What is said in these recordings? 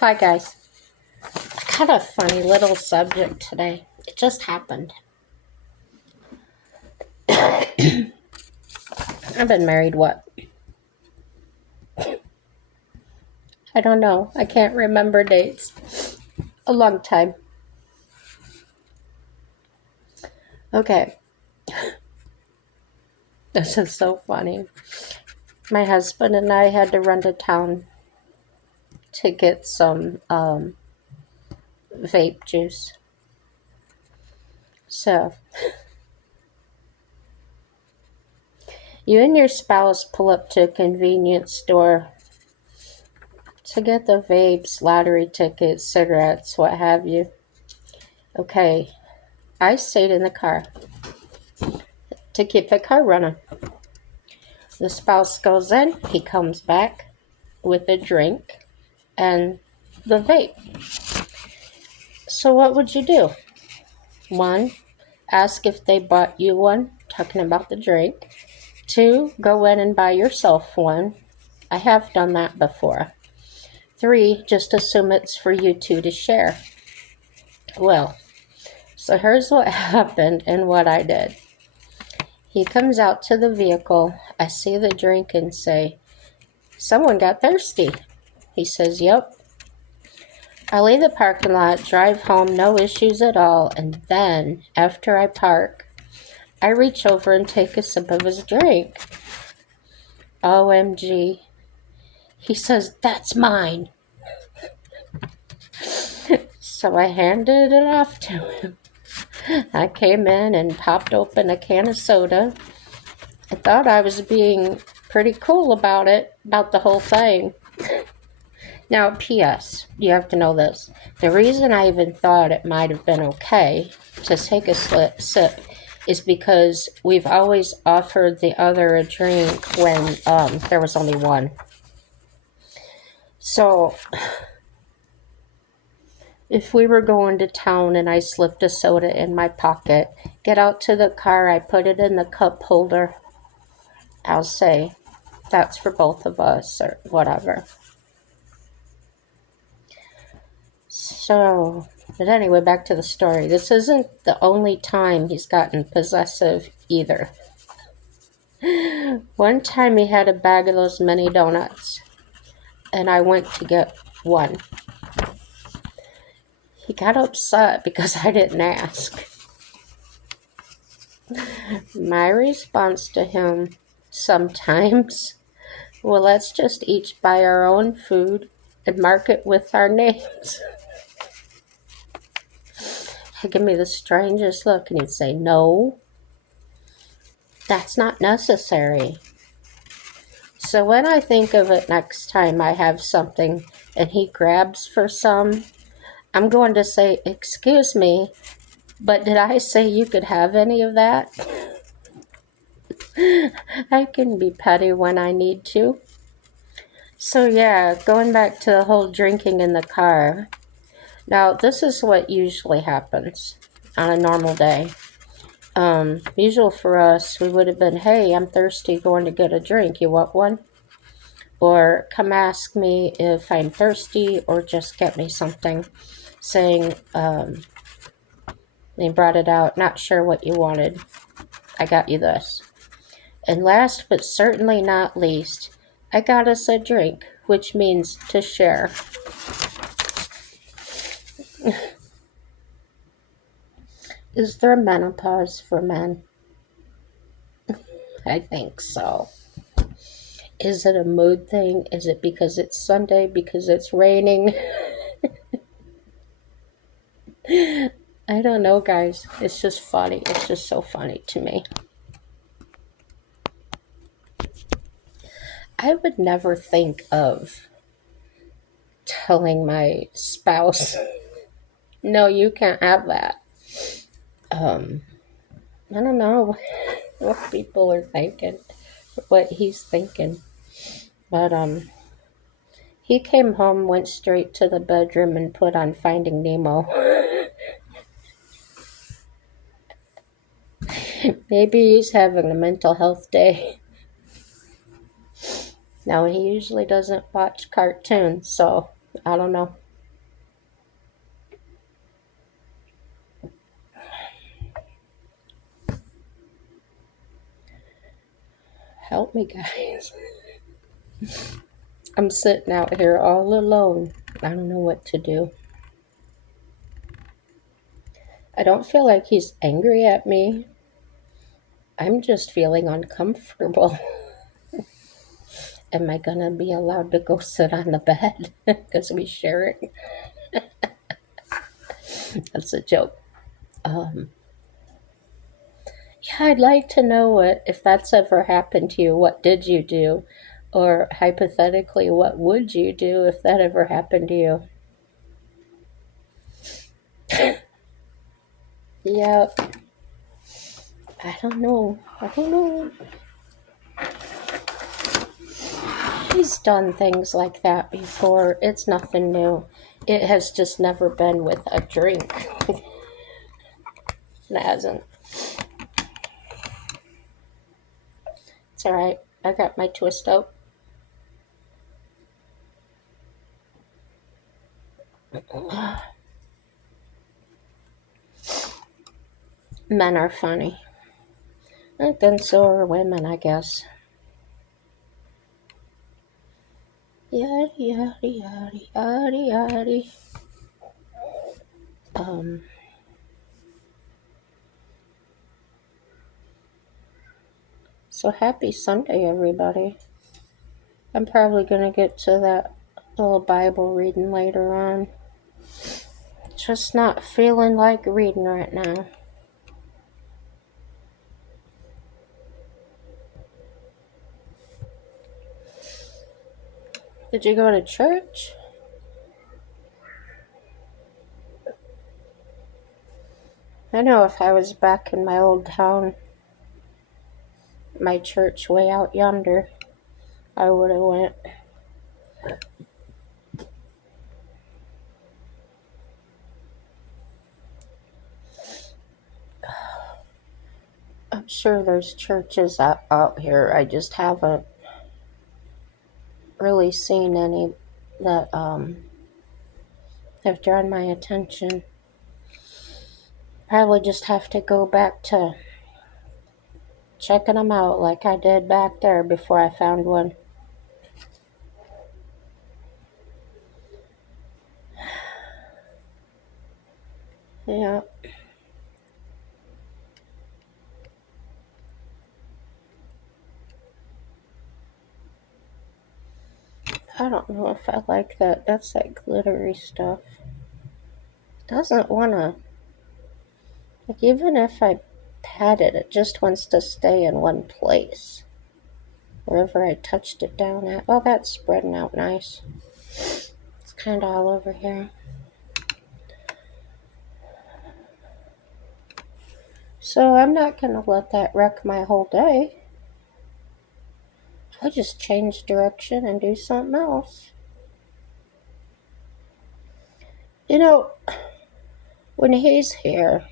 Hi, guys. I got a funny little subject today. It just happened. I've been married, what? I don't know. I can't remember dates. A long time. Okay. This is so funny. My husband and I had to run to town to get some vape juice. So, you and your spouse pull up to a convenience store to get the vapes, lottery tickets, cigarettes, what have you. Okay, I stayed in the car to keep the car running. The spouse goes in, he comes back with a drink and the vape. So what would you do? One, ask if they bought you one, talking about the drink. Two, go in and buy yourself one. I have done that before. Three, just assume it's for you two to share. Well, so here's what happened and what I did. He comes out to the vehicle. I see the drink and say, "Someone got thirsty." He says, "Yep." I leave the parking lot, drive home, no issues at all, and then, after I park, I reach over and take a sip of his drink. OMG. He says, "That's mine." So I handed it off to him. I came in and popped open a can of soda. I thought I was being pretty cool about it, about the whole thing. Now, P.S., you have to know this. The reason I even thought it might have been okay to take a sip is because we've always offered the other a drink when there was only one. So, if we were going to town and I slipped a soda in my pocket, get out to the car, I put it in the cup holder, I'll say, "That's for both of us," or whatever. So, but anyway, back to the story. This isn't the only time he's gotten possessive either. One time he had a bag of those mini donuts, and I went to get one. He got upset because I didn't ask. My response to him sometimes, well, let's just each buy our own food and mark it with our names. He'd give me the strangest look and he'd say, "No, that's not necessary." So when I think of it next time I have something and he grabs for some, I'm going to say, "Excuse me, but did I say you could have any of that?" I can be petty when I need to. So yeah, going back to the whole drinking in the car. Now, this is what usually happens on a normal day. Usual for us, we would have been, "Hey, I'm thirsty, going to get a drink. You want one?" Or, "Come ask me if I'm thirsty, or just get me something," saying, they brought it out, "Not sure what you wanted. I got you this." And last but certainly not least, I got us a drink, which means to share. Is there menopause for men? I think so. Is it a mood thing? Is it because it's Sunday, because it's raining? I don't know, guys. It's just funny. It's just so funny to me. I would never think of telling my spouse, "No, you can't have that." Um, I don't know what people are thinking, what he's thinking. But he came home, went straight to the bedroom, and put on Finding Nemo. Maybe he's having a mental health day. Now, he usually doesn't watch cartoons, so I don't know. Help me, guys. I'm sitting out here all alone. I don't know what to do. I don't feel like he's angry at me. I'm just feeling uncomfortable. Am I gonna be allowed to go sit on the bed because we share it? That's a joke. Um, yeah, I'd like to know what if that's ever happened to you. What did you do, or hypothetically, what would you do if that ever happened to you? Yeah, I don't know. I don't know. He's done things like that before. It's nothing new. It has just never been with a drink. It hasn't. It's alright. I got my twist out. Men are funny. And then so are women, I guess. Yaddy, yaddy, yaddy, yaddy, yaddy. Um, so happy Sunday, everybody. I'm probably gonna get to that little Bible reading later on. Just not feeling like reading right now. Did you go to church? I know if I was back in my old town, my church way out yonder, I would have went. I'm sure there's churches out here. I just haven't really seen any that have drawn my attention. Probably just have to go back to checking them out like I did back there before I found one. Yeah, I don't know if I like that. That's that glittery stuff. Doesn't want to, like, even if I pat it, it just wants to stay in one place. Wherever I touched it down at. Oh, that's spreading out nice. It's kind of all over here. So I'm not going to let that wreck my whole day. I'll just change direction and do something else. You know, when he's here,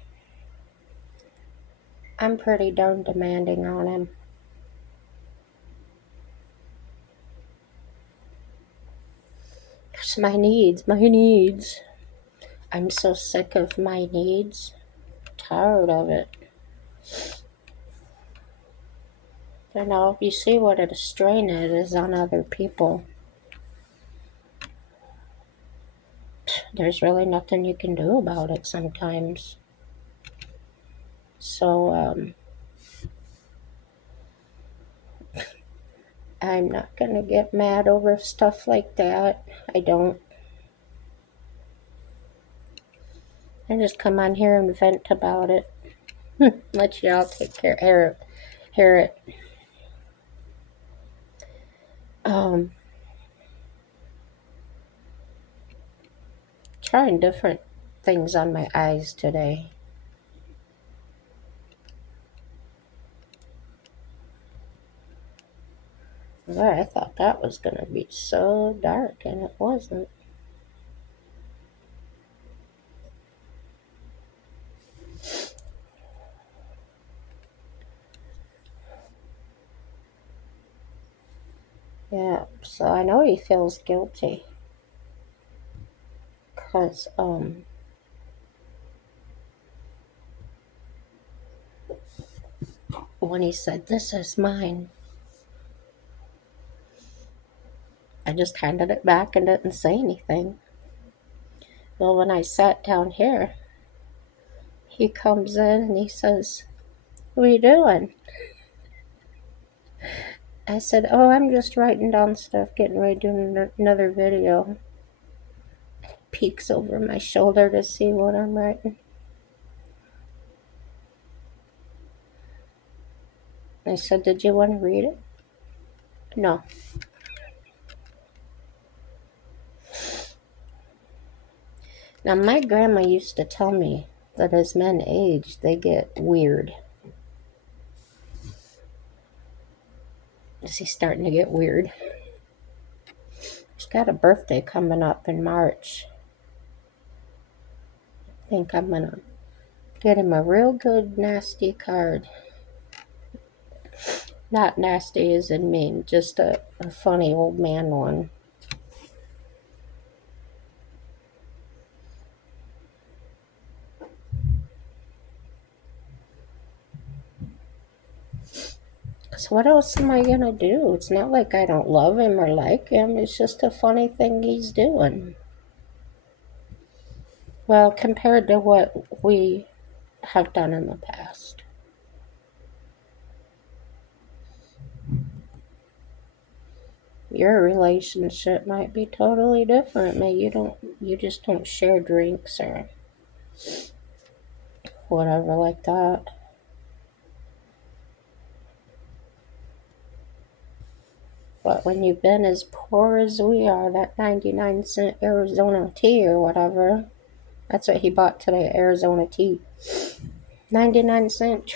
I'm pretty darn demanding on him. It's my needs, my needs. I'm so sick of my needs. Tired of it. You know, you see what a strain it is on other people. There's really nothing you can do about it sometimes. So, I'm not gonna get mad over stuff like that. I don't. I just come on here and vent about it. Let y'all take care, hear it. Um, Trying different things on my eyes today. Boy, I thought that was gonna be so dark, and it wasn't. Yeah, so I know he feels guilty. Cause when he said, "This is mine," I just handed it back and didn't say anything. Well, when I sat down here, he comes in and he says, "What are you doing?" I said, "Oh, I'm just writing down stuff, getting ready to do another video." Peeks over my shoulder to see what I'm writing. I said, "Did you want to read it?" "No." Now, my grandma used to tell me that as men age, they get weird. Is he starting to get weird? He's got a birthday coming up in March. I think I'm going to get him a real good nasty card. Not nasty as in mean, just a funny old man one. So what else am I going to do? It's not like I don't love him or like him. It's just a funny thing he's doing. Well, compared to what we have done in the past. Your relationship might be totally different. Maybe you just don't share drinks or whatever like that. But when you've been as poor as we are, that 99-cent Arizona tea or whatever, that's what he bought today, Arizona tea. 99-cent.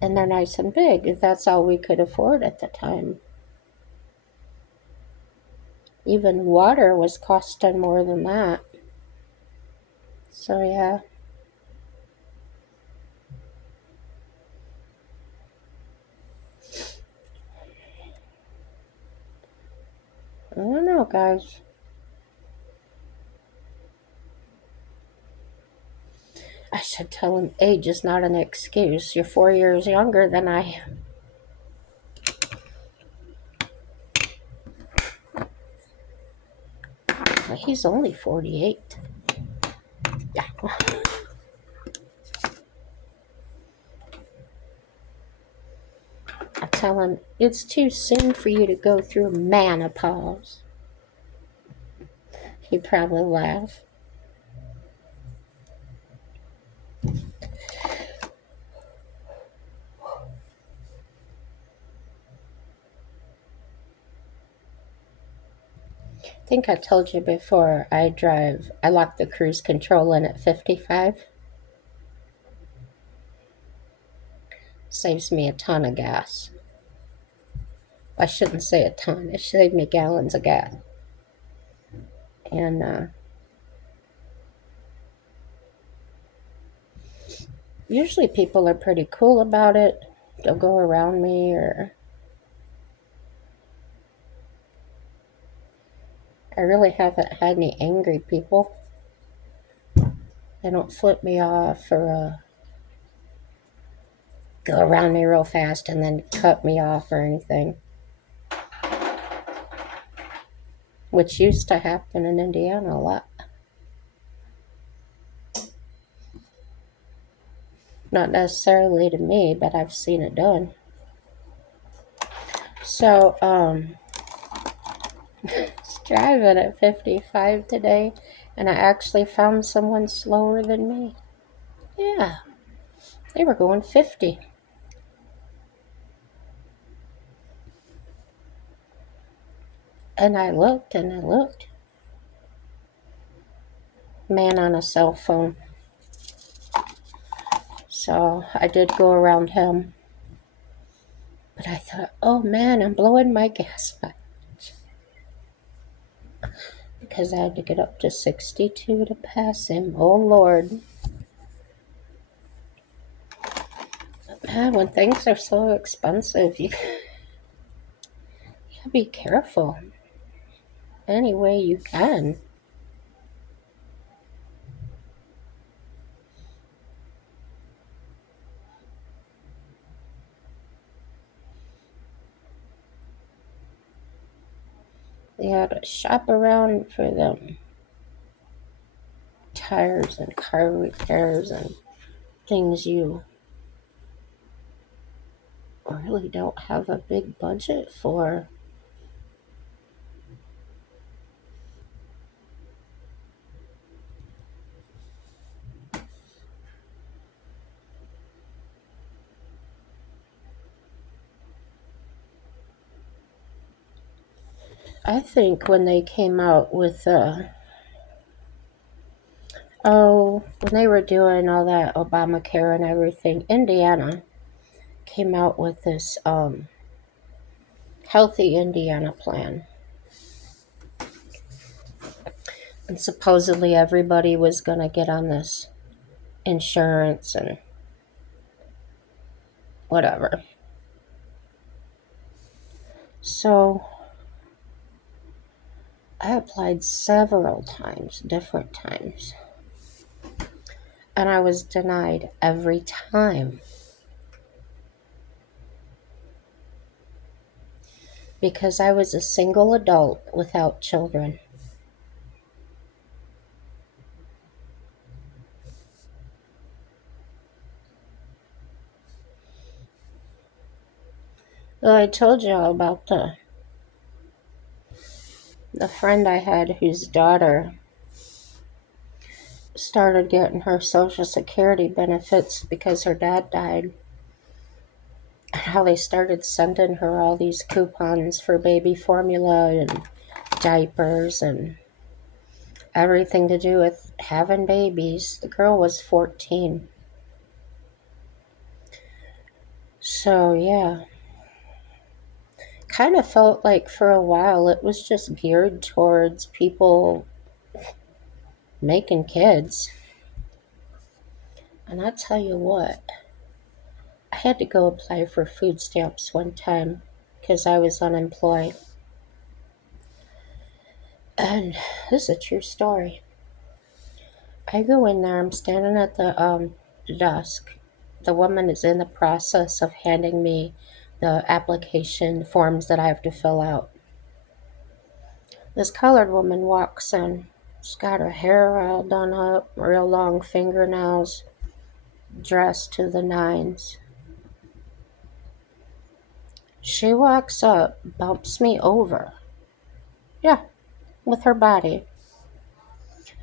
And they're nice and big. That's all we could afford at the time. Even water was costing more than that. So yeah. I don't know, guys. I should tell him age is not an excuse. You're 4 years younger than I am. He's only 48. Yeah. I tell him it's too soon for you to go through menopause. He'd probably laugh. I think I told you before, I lock the cruise control in at 55. Saves me a ton of gas. I shouldn't say a ton. It saved me gallons of gas. And usually people are pretty cool about it. They'll go around me or... I really haven't had any angry people. They don't flip me off or go around me real fast and then cut me off or anything. Which used to happen in Indiana a lot. Not necessarily to me, but I've seen it done. So, was driving at 55 today, and I actually found someone slower than me. Yeah, they were going 50. And I looked and I looked. Man on a cell phone. So I did go around him. But I thought, oh man, I'm blowing my gas mileage. Because I had to get up to 62 to pass him. Oh Lord. When things are so expensive, you gotta be careful. Any way you can. You had to shop around for them tires and car repairs and things you really don't have a big budget for. I think when they came out with when they were doing all that Obamacare and everything, Indiana came out with this Healthy Indiana plan. And supposedly everybody was going to get on this insurance and whatever. So I applied several times, different times, and I was denied every time because I was a single adult without children. Well, I told you all about the friend I had whose daughter started getting her Social Security benefits because her dad died. And how they started sending her all these coupons for baby formula and diapers and everything to do with having babies. The girl was 14. So, yeah. Kind of felt like for a while it was just geared towards people making kids. And I tell you what, I had to go apply for food stamps one time because I was unemployed. And this is a true story. I go in there, I'm standing at the desk. The woman is in the process of handing me the application forms that I have to fill out. This colored woman walks in. She's got her hair all done up, real long fingernails, dressed to the nines. She walks up, bumps me over. Yeah, with her body.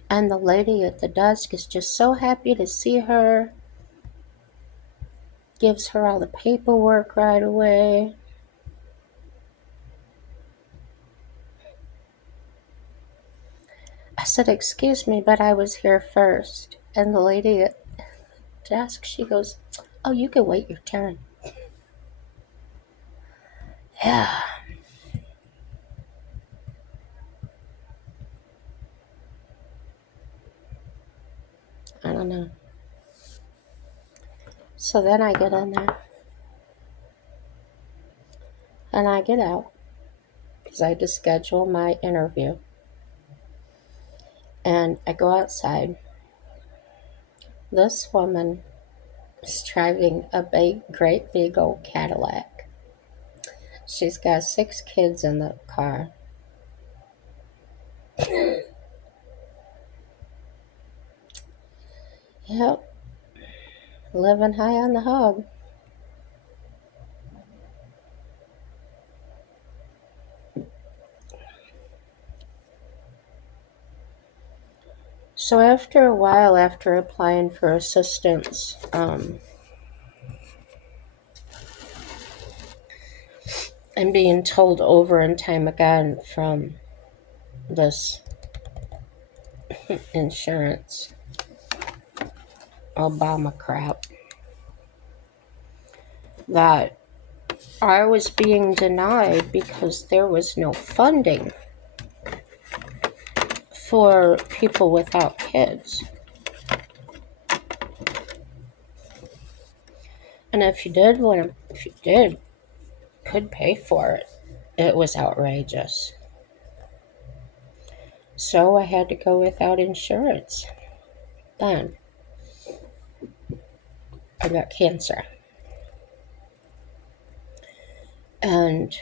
And the lady at the desk is just so happy to see her, gives her all the paperwork right away. I said, "Excuse me, but I was here first." And the lady at the desk, she goes, "Oh, you can wait your turn." Yeah, I don't know. So then I get in there and I get out because I had to schedule my interview. And I go outside. This woman is driving a great big old Cadillac. She's got 6 kids in the car. Yep, living high on the hog. So after a while, after applying for assistance, and being told over and time again from this insurance Obama crap that I was being denied because there was no funding for people without kids. And if you did, could pay for it. It was outrageous. So I had to go without insurance. Then I got cancer. And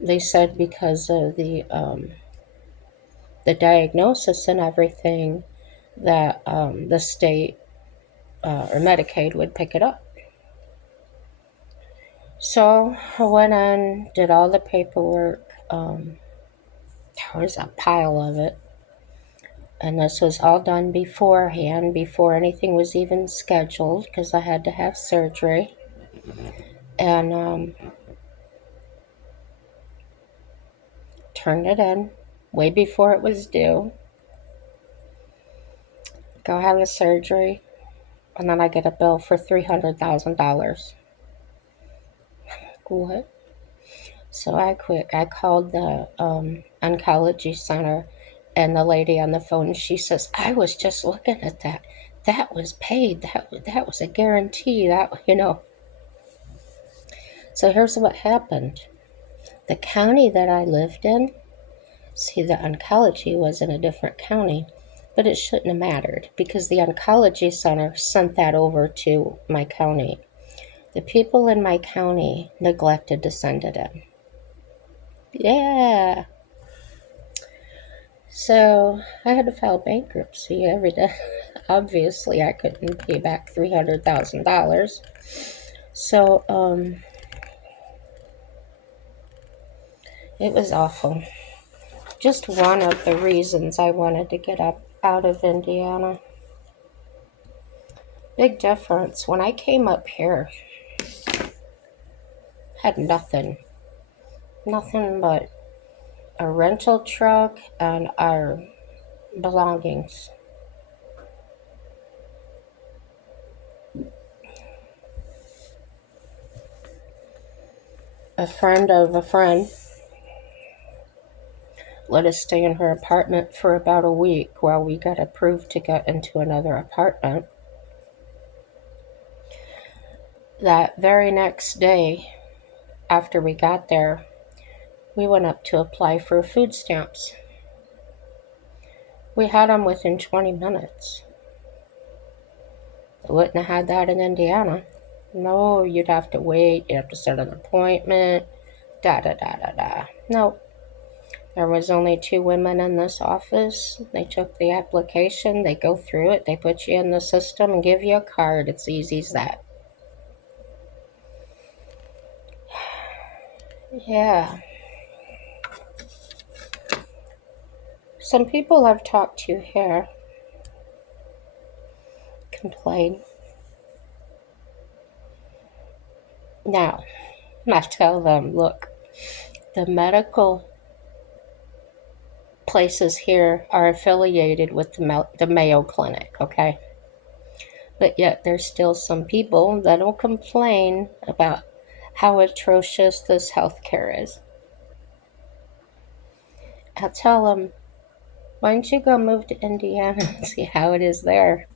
They said because of the diagnosis and everything that the state or Medicaid would pick it up. So I went in, did all the paperwork. There was a pile of it. And this was all done beforehand, before anything was even scheduled, because I had to have surgery. And turned it in way before it was due. Go have the surgery, and then I get a bill for $300,000. What? So I quit. I called the oncology center, and the lady on the phone, she says, "I was just looking at that. That was paid. That was a guarantee. That." So here's what happened. The county that I lived in, see, the oncology was in a different county, but it shouldn't have mattered because the oncology center sent that over to my county. The people in my county neglected to send it in. Yeah. So I had to file bankruptcy every day. Obviously, I couldn't pay back $300,000. So it was awful. Just one of the reasons I wanted to get up out of Indiana. Big difference. When I came up here, had nothing but a rental truck and our belongings. A friend of a friend let us stay in her apartment for about a week while we got approved to get into another apartment. That very next day, after we got there, we went up to apply for food stamps. We had them within 20 minutes. I wouldn't have had that in Indiana. No, you'd have to wait, you'd have to set an appointment, da da da da da. Nope. There was only 2 women in this office. They took the application, they go through it, they put you in the system and give you a card. It's easy as that. Yeah. Some people I've talked to here complain. Now, I tell them, look, the medical places here are affiliated with the Mayo Clinic, okay? But yet there's still some people that'll complain about how atrocious this healthcare is. I'll tell them, why don't you go move to Indiana and see how it is there?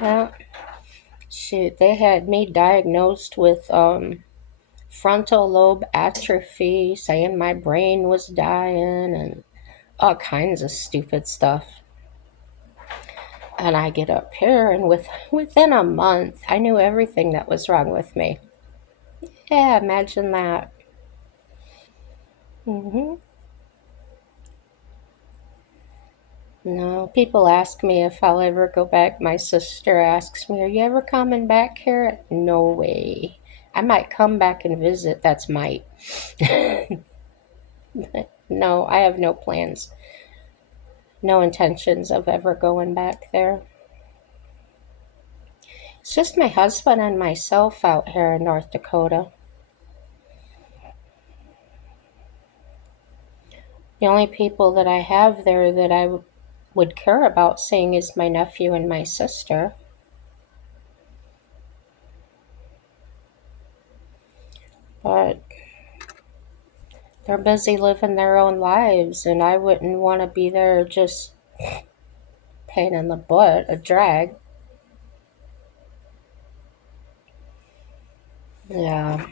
Well, shoot, they had me diagnosed with frontal lobe atrophy, saying my brain was dying, and all kinds of stupid stuff. And I get up here, and within a month, I knew everything that was wrong with me. Yeah, imagine that. hmm No, people ask me if I'll ever go back. My sister asks me, "Are you ever coming back here?" No way. I might come back and visit. That's might. No, I have no plans. No intentions of ever going back there. It's just my husband and myself out here in North Dakota. The only people that I have there that I would care about seeing is my nephew and my sister. But they're busy living their own lives, and I wouldn't want to be there just pain in the butt, a drag. Yeah.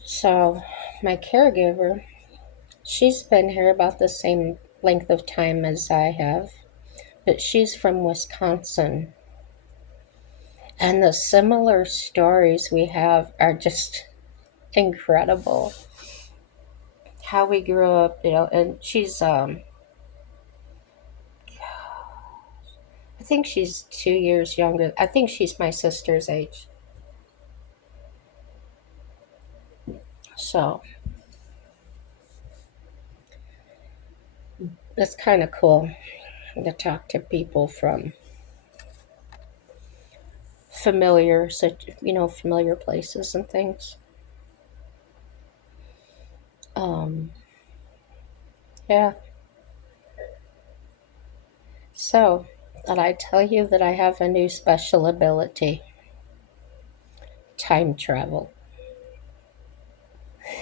So, my caregiver, she's been here about the same length of time as I have, but she's from Wisconsin. And the similar stories we have are just incredible. How we grew up, and she's I think she's 2 years younger. I think she's my sister's age. So it's kind of cool to talk to people from familiar places and things. Um, yeah. So, did I tell you that I have a new special ability? Time travel.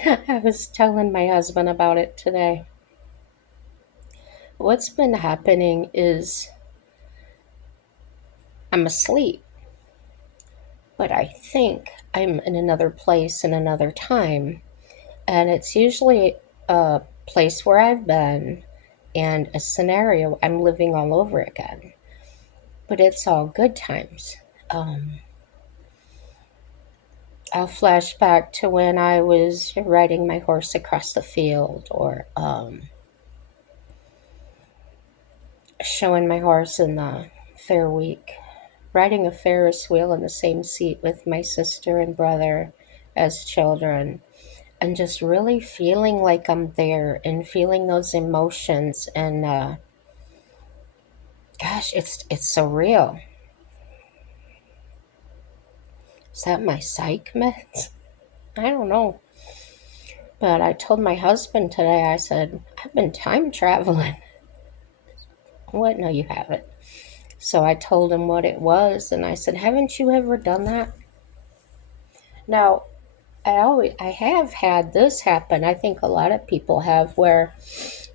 I was telling my husband about it today. What's been happening is I'm asleep, but I think I'm in another place in another time. And it's usually a place where I've been and a scenario I'm living all over again. But it's all good times. Um, I'll flash back to when I was riding my horse across the field, or showing my horse in the fair week, riding a Ferris wheel in the same seat with my sister and brother as children, and just really feeling like I'm there and feeling those emotions. And gosh, it's so real. Is that my psych meds? I don't know. But I told my husband today, I said, I've been time traveling. What? No, you haven't. So I told him what it was, and I said, haven't you ever done that? Now, I have had this happen. I think a lot of people have, where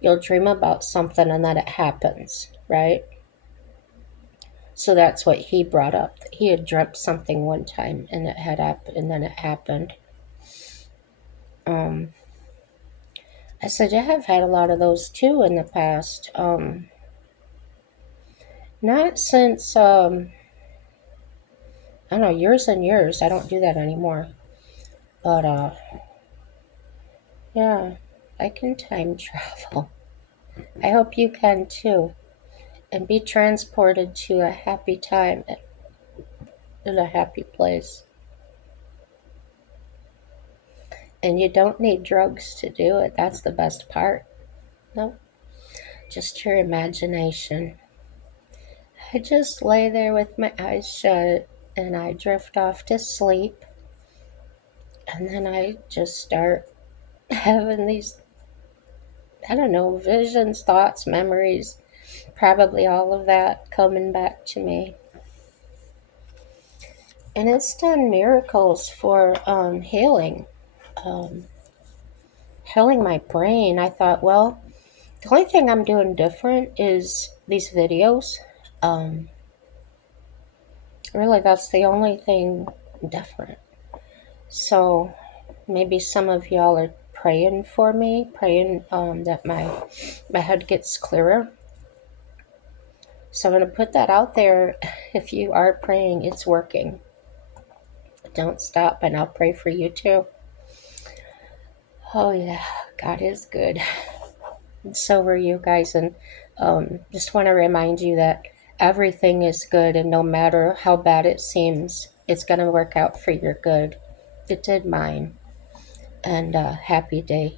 you'll dream about something and then it happens, right? So that's what he brought up. He had dreamt something one time and it had happened, and then it happened. Um, I said, yeah, I've had a lot of those too in the past. Not since, I don't know, years and years. I don't do that anymore. But, yeah, I can time travel. I hope you can too. And be transported to a happy time in a happy place. And you don't need drugs to do it. That's the best part. No, just your imagination. I just lay there with my eyes shut and I drift off to sleep. And then I just start having these, I don't know, visions, thoughts, memories, probably all of that coming back to me. And it's done miracles for um, healing my brain. I thought, well, the only thing I'm doing different is these videos. Um, Really, that's the only thing different. So maybe some of y'all are praying for me, praying that my head gets clearer. So I'm going to put that out there. If you are praying, it's working. Don't stop, and I'll pray for you too. Oh, yeah, God is good. And so are you guys. And just want to remind you that everything is good, and no matter how bad it seems, it's going to work out for your good. It did mine. And happy day.